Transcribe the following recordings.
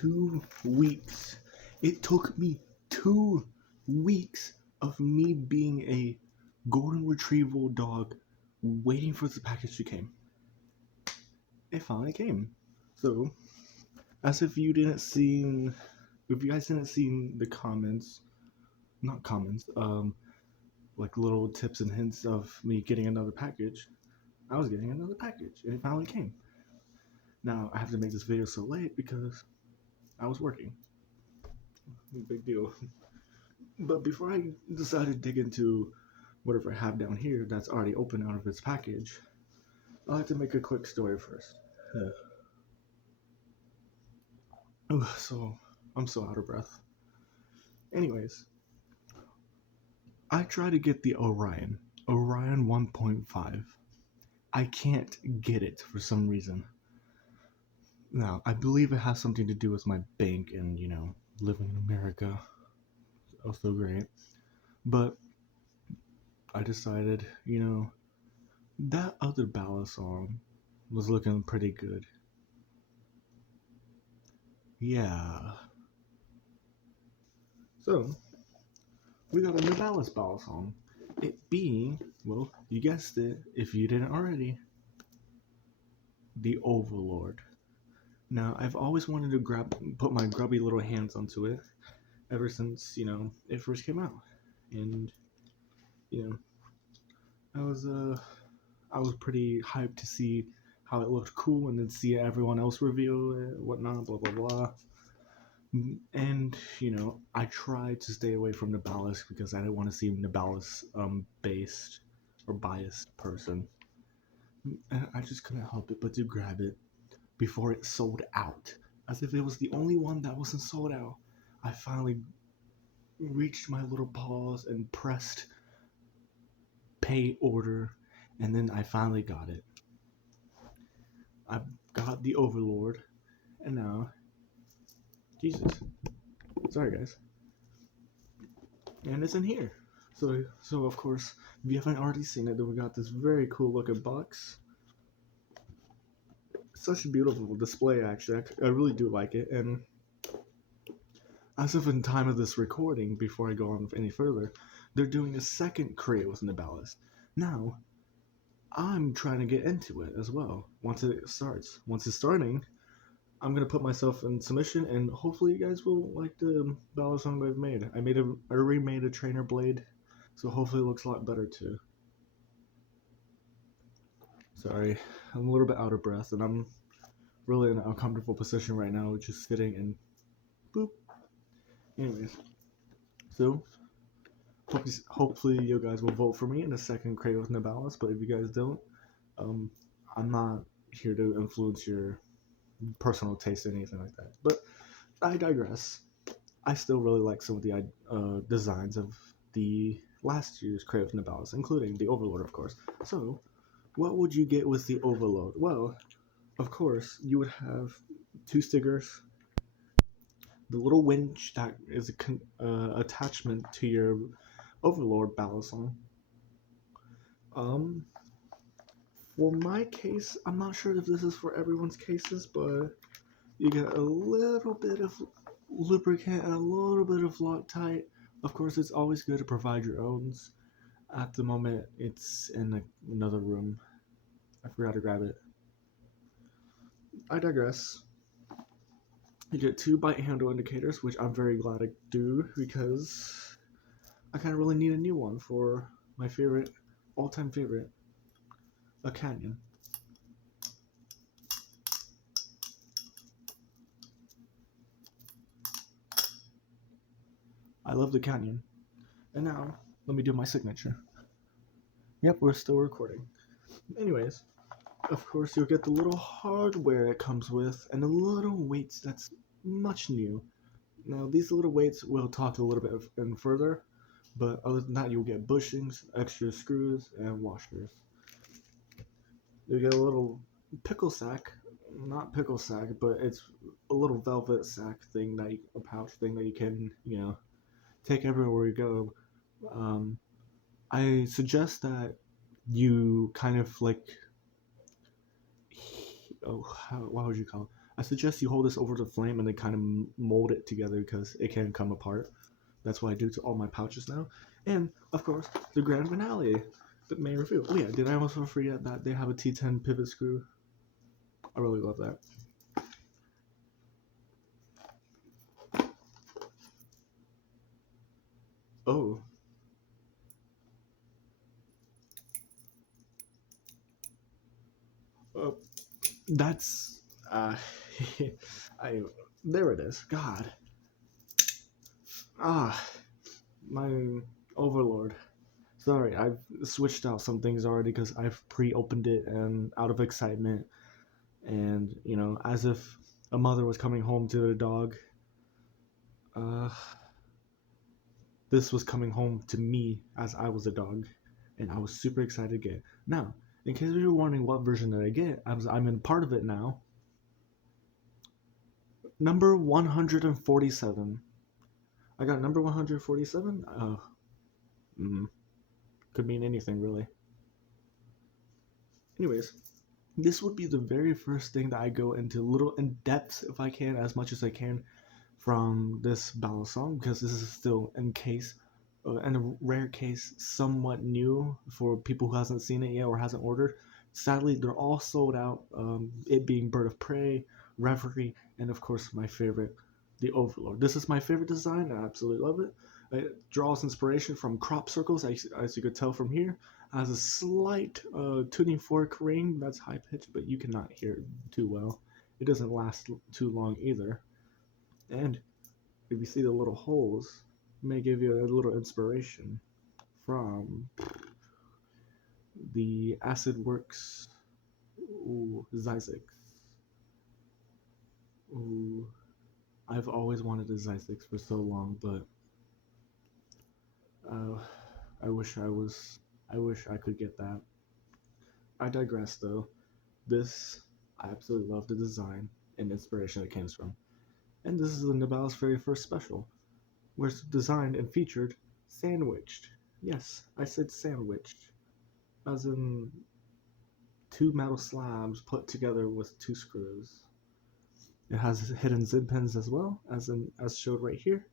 2 weeks. It took me 2 weeks of me being a golden retrieval dog waiting for the package to come. It finally came. So, as if you guys didn't see the comments, not comments, like little tips and hints of me getting another package, I was getting another package, and it finally came. Now, I have to make this video so late because I was working. Big deal. But before I decide to dig into whatever I have down here that's already open out of its package, I'll have to make a quick story first. So, I'm so out of breath. Anyways, I tried to get the Orion 1.5. I can't get it for some reason. Now, I believe it has something to do with my bank and, living in America. Also great. But I decided, that other balisong was looking pretty good. Yeah. So, we got a NABALIS balisong. It being, well, you guessed it, if you didn't already, the Overlord. Now, I've always wanted to put my grubby little hands onto it ever since, it first came out. And, I was pretty hyped to see how it looked cool and then see everyone else reveal it, whatnot, blah, blah, blah. And, I tried to stay away from NABALIS because I didn't want to seem NABALIS based or biased person. And I just couldn't help it but to grab it before it sold out. As if it was the only one that wasn't sold out. I finally reached my little paws and pressed pay order, and then I finally got it. I got the Overlord, and now, Jesus, sorry guys, and it's in here. So of course, if you haven't already seen it, then we got this very cool looking box. Such a beautiful display, actually. I really do like it, and as of in time of this recording, before I go on any further, they're doing a second crate with NABALIS. Now, I'm trying to get into it as well. Once it starts. Once it's starting, I'm going to put myself in submission, and hopefully you guys will like the balisong I've made. I remade a trainer blade, so hopefully it looks a lot better too. Sorry, I'm a little bit out of breath, and I'm really in an uncomfortable position right now, just sitting and boop. Anyways, so hopefully you guys will vote for me in the second crate with NABALIS, but if you guys don't, I'm not here to influence your personal taste or anything like that. But I digress. I still really like some of the designs of the last year's crate with NABALIS, including the Overlord, of course. So, what would you get with the Overlord? Well, of course, you would have 2 stickers, the little winch that is a attachment to your Overlord balisong. For my case, I'm not sure if this is for everyone's cases, but you get a little bit of lubricant and a little bit of Loctite. Of course, it's always good to provide your own. At the moment, it's in another room. I forgot to grab it. I digress. You get 2 bite handle indicators, which I'm very glad I do because I kind of really need a new one for my all-time favorite, a Canyon. I love the Canyon. And now, let me do my signature. Yep, we're still recording. Anyways, of course, you'll get the little hardware it comes with and the little weights that's much new. Now, these little weights we'll talk a little bit in further, but other than that, you'll get bushings, extra screws, and washers. You get a little pickle sack, not pickle sack, but it's a little velvet sack thing a pouch thing that you can, take everywhere you go. I suggest that you kind of like, what would you call it? I suggest you hold this over the flame and then kind of mold it together because it can come apart. That's what I do to all my pouches now. And, of course, the grand finale, the main review. Oh yeah, did I also forget that they have a T10 pivot screw? I really love that. Oh. That's I there it is. God. Ah, my Overlord. Sorry, I've switched out some things already because I've pre-opened it and out of excitement, and as if a mother was coming home to their dog. Uh, this was coming home to me as I was a dog, and I was super excited to get it. Now, in case you were wondering what version did I get, I'm in part of it now. Number 147. I got number 147. Could mean anything really. Anyways, this would be the very first thing that I go into a little in depth if I can, as much as I can, from this balisong, because this is still in a rare case, somewhat new for people who hasn't seen it yet or hasn't ordered. Sadly, they're all sold out. It being Bird of Prey, Reverie, and of course my favorite, the Overlord. This is my favorite design. I absolutely love it. It draws inspiration from crop circles, as you could tell from here. Has a slight tuning fork ring that's high pitched, but you cannot hear it too well. It doesn't last too long either. And if you see the little holes, it may give you a little inspiration from the Acid Works Zyzix. Ooh, I've always wanted a Zyzix for so long, but uh, I wish I could get that. I digress though. This, I absolutely love the design and inspiration it came from. And this is the NABALIS very first special, where it's designed and featured sandwiched. Yes, I said sandwiched. As in two metal slabs put together with two screws. It has hidden zip pins as well, as showed right here.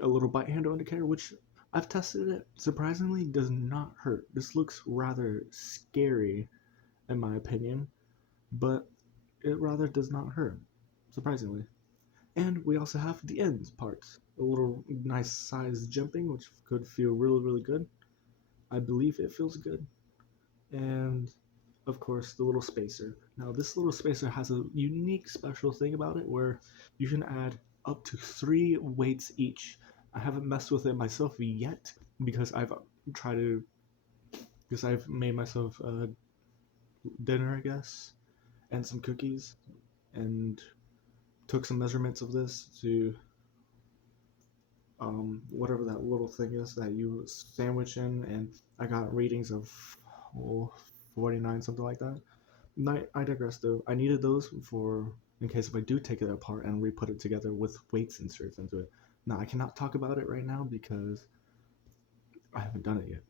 A little bite handle indicator, which I've tested it. Surprisingly, does not hurt. This looks rather scary, in my opinion, but it rather does not hurt, surprisingly. And we also have the ends parts. A little nice size jumping, which could feel really, really good. I believe it feels good. And of course, the little spacer. Now, this little spacer has a unique special thing about it where you can add up to 3 weights each. I haven't messed with it myself yet because I've made myself dinner, I guess, and some cookies, and took some measurements of this to whatever that little thing is that you sandwich in, and I got readings of 49, something like that. I digress though. I needed those for in case if I do take it apart and re-put it together with weights inserts into it. Now I cannot talk about it right now because I haven't done it yet.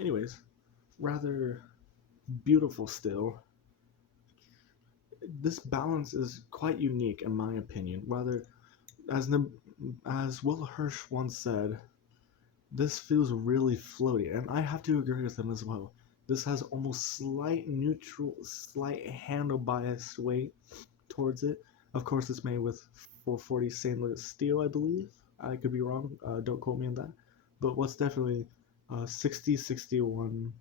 Anyways, rather beautiful still. This balance is quite unique in my opinion. Rather, as Will Hirsch once said, this feels really floaty, and I have to agree with him as well. This has almost slight handle biased weight towards it. Of course, it's made with 440 stainless steel, I believe. I could be wrong. Don't quote me on that. But what's definitely 60 61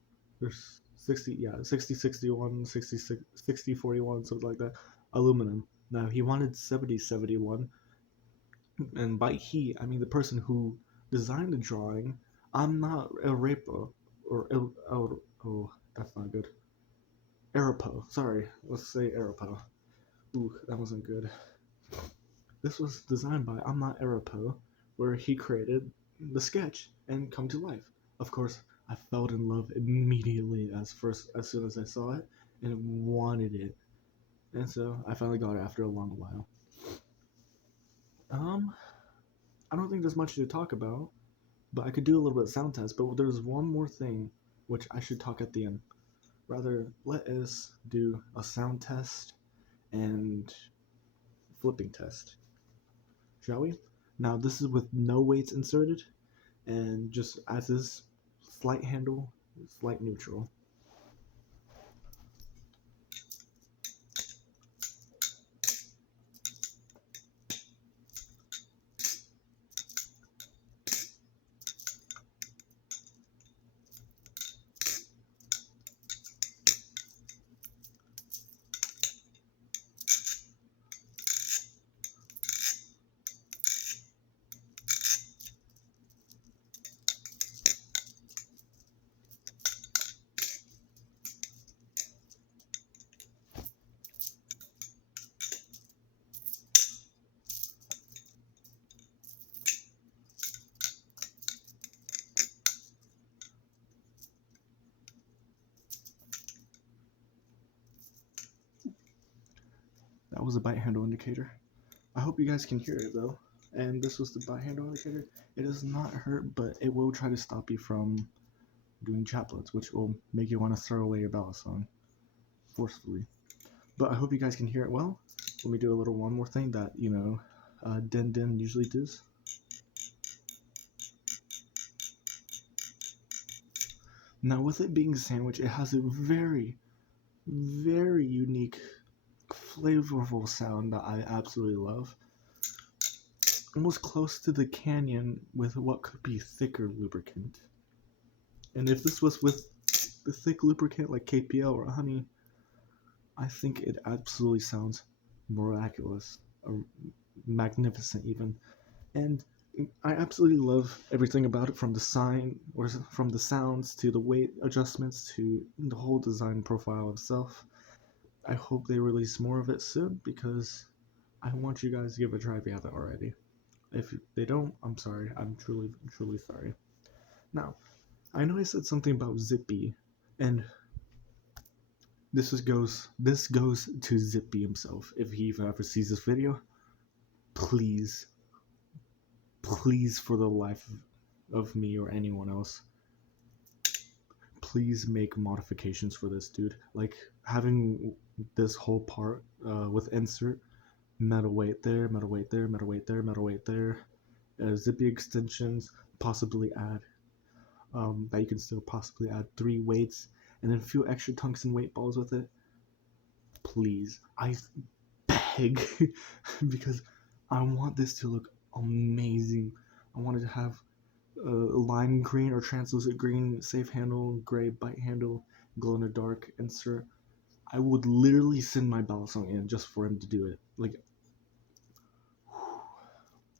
or 60 yeah 60 61 60 41 something like that aluminum. Now he wanted 70 71, and by he I mean the person who designed the drawing. I'm not El Repo or oh, that's not good. Arapo. Sorry, let's say Arapo. Ooh, that wasn't good. This was designed by I'm Not Arapo, where he created the sketch and come to life. Of course, I fell in love immediately as soon as I saw it and wanted it, and so I finally got it after a long while. Um, I don't think there's much to talk about, but I could do a little bit of sound test. But there's one more thing which I should talk at the end. rather let us do a sound test and flipping test, shall we? Now this is with no weights inserted, and just as is, slight handle, slight neutral. That was a bite handle indicator. I hope you guys can hear it though. And this was the bite handle indicator. It does not hurt, but it will try to stop you from doing chaplets, which will make you want to throw away your balisong forcefully. But I hope you guys can hear it well. Let me do a little one more thing that, Din Din usually does. Now with it being sandwich, it has a very, very unique, flavorful sound that I absolutely love. Almost close to the canyon with what could be thicker lubricant. And if this was with the thick lubricant like KPL or honey, I think it absolutely sounds miraculous, or magnificent even. And I absolutely love everything about it, from the sign, or from the sounds to the weight adjustments to the whole design profile itself. I hope they release more of it soon, because I want you guys to give it a try if you haven't already. If they don't, I'm sorry. I'm truly, truly sorry. Now, I know I said something about Zippy, and this goes to Zippy himself. If he even ever sees this video, please, for the life of me or anyone else, please make modifications for this dude. Like having this whole part with insert, metal weight there, metal weight there, metal weight there, metal weight there, Zippy extensions, possibly add that you can still possibly add 3 weights, and then a few extra tungsten weight balls with it. Please, I beg, because I want this to look amazing. I want it to have lime green or translucent green safe handle, gray bite handle, glow in the dark insert. I would literally send my balisong in just for him to do it. Like,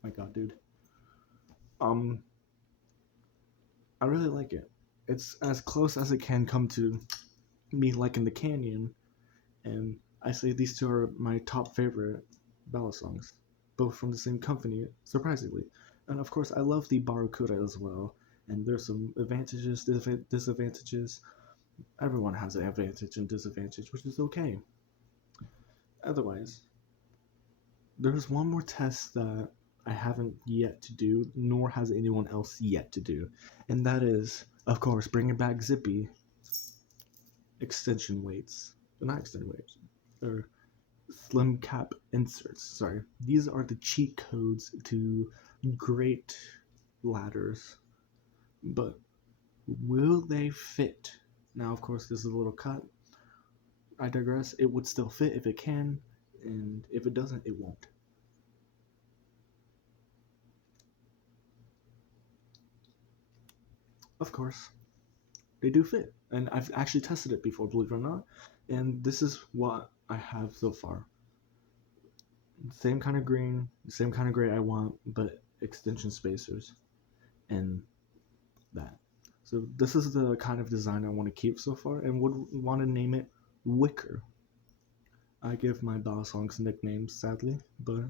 my god, dude. I really like it. It's as close as it can come to me liking the Canyon, and I say these two are my top favorite balisongs, both from the same company, surprisingly. And of course, I love the Barracuda as well, and there's some advantages, disadvantages. Everyone has an advantage and disadvantage, which is okay. Otherwise, there's one more test that I haven't yet to do, nor has anyone else yet to do, and that is, of course, bringing back Zippy extension weights. Not extension weights, or slim cap inserts. Sorry. These are the cheat codes to great ladders, but will they fit? Now, of course, this is a little cut. I digress. It would still fit if it can, and if it doesn't, it won't. Of course, they do fit, and I've actually tested it before, believe it or not, and this is what I have so far. Same kind of green, same kind of gray I want, but extension spacers, and that. So this is the kind of design I want to keep so far, and would want to name it Wicker. I give my balisongs nicknames, sadly, but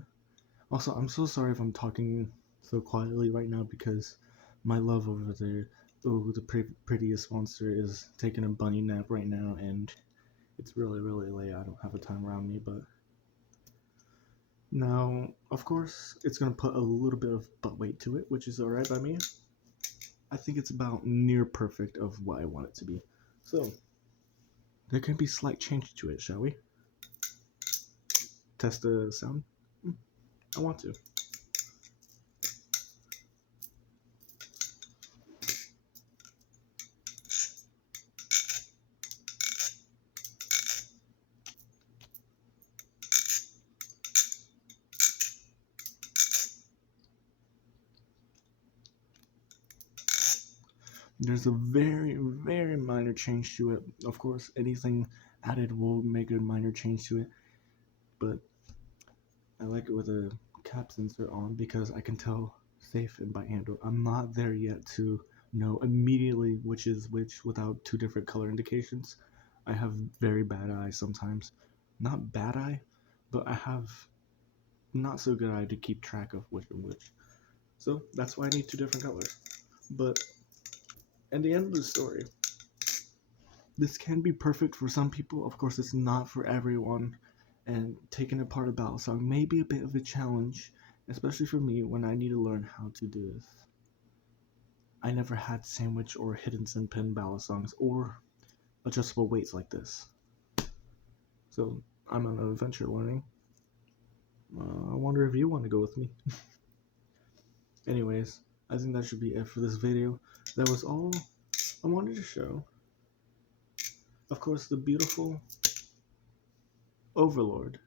also I'm so sorry if I'm talking so quietly right now, because my love over there, the prettiest monster, is taking a bunny nap right now, and it's really, really late. I don't have a time around me, but now, of course, it's going to put a little bit of butt weight to it, which is alright by me. I think it's about near perfect of what I want it to be. So, there can be slight change to it, shall we? Test the sound? I want to. There's a very, very minor change to it. Of course, anything added will make a minor change to it, but I like it with a cap sensor on because I can tell safe and by handle. I'm not there yet to know immediately which is which without two different color indications. I have very bad eyes sometimes. Not bad eye, but I have not so good eye to keep track of which and which. So that's why I need two different colors. But at the end of the story, this can be perfect for some people. Of course, it's not for everyone. And taking apart a balisong may be a bit of a challenge, especially for me when I need to learn how to do this. I never had sandwich or hidden sin pin balisongs or adjustable weights like this. So I'm on an adventure learning. I wonder if you want to go with me. Anyways, I think that should be it for this video. That was all I wanted to show. Of course, the beautiful Overlord,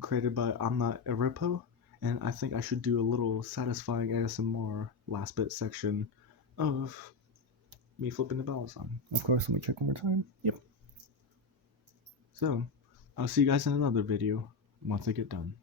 created by I'm Not a Rippo, and I think I should do a little satisfying ASMR last bit section of me flipping the balisong. Of course, let me check one more time. Yep. So, I'll see you guys in another video once I get done.